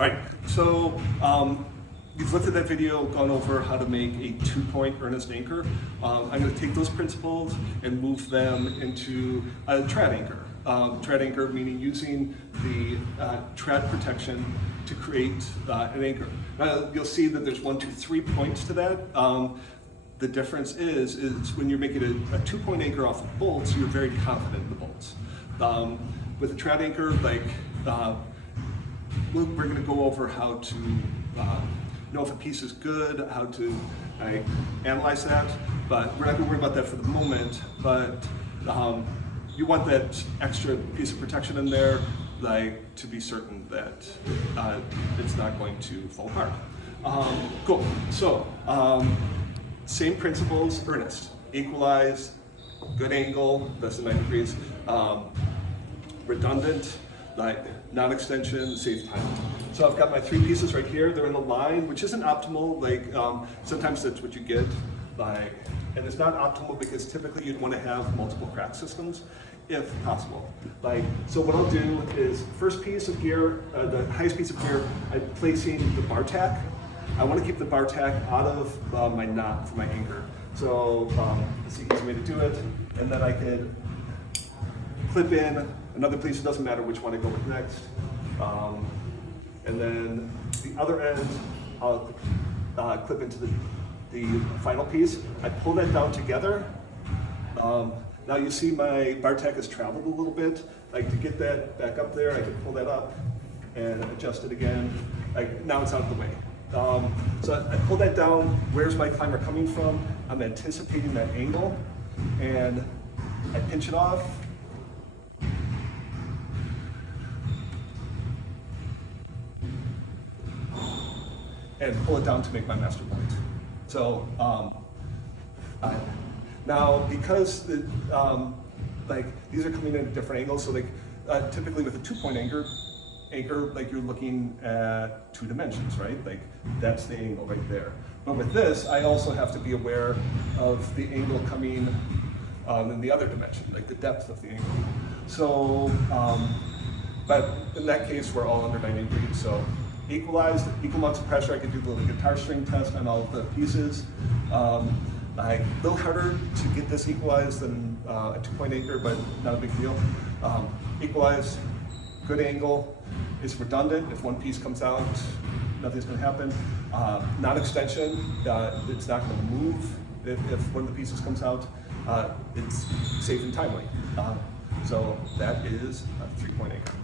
All right, so you've looked at that video, gone over how to make a 2-point earnest anchor. I'm going to take those principles and move them into a trad anchor. Trad anchor meaning using the trad protection to create an anchor. You'll see that there's 1, 2, 3 points to that. The difference is when you're making a 2-point anchor off of bolts, you're very confident in the bolts. With a trad anchor, we're going to go over how to know if a piece is good, how to analyze that, but we're not going to worry about that for the moment. But you want that extra piece of protection in there, to be certain that it's not going to fall apart. Cool. So same principles: earnest, equalize, good angle, less than 90 degrees, redundant, non-extension, save time. So I've got my 3 pieces right here. They're in a line, which isn't optimal. Sometimes that's what you get. And it's not optimal because typically you'd want to have multiple crack systems, if possible. So what I'll do is, first piece of gear, the highest piece of gear, I'm placing the bar tack. I want to keep the bar tack out of my knot for my anchor. So it's the easy way to do it. And then I can clip in another piece. It doesn't matter which one I go with next. And then the other end, I'll clip into the final piece. I pull that down together. Now you see my bar tack has traveled a little bit. To get that back up there, I can pull that up and adjust it again. Now it's out of the way. So I pull that down. Where's my climber coming from? I'm anticipating that angle, and I pinch it off. And pull it down to make my master point. So now, because these are coming in at different angles, so typically with a 2-point anchor, you're looking at 2 dimensions, right? That's the angle right there. But with this, I also have to be aware of the angle coming in the other dimension, the depth of the angle. So, but in that case, we're all under 90 degrees. So equalized, equal amounts of pressure. I could do the little guitar string test on all of the pieces. A little harder to get this equalized than a 2-point anchor, but not a big deal. Equalized, good angle. It's redundant. If one piece comes out, nothing's going to happen. Non-extension, it's not going to move if one of the pieces comes out. It's safe and timely. So that is a 3-point anchor.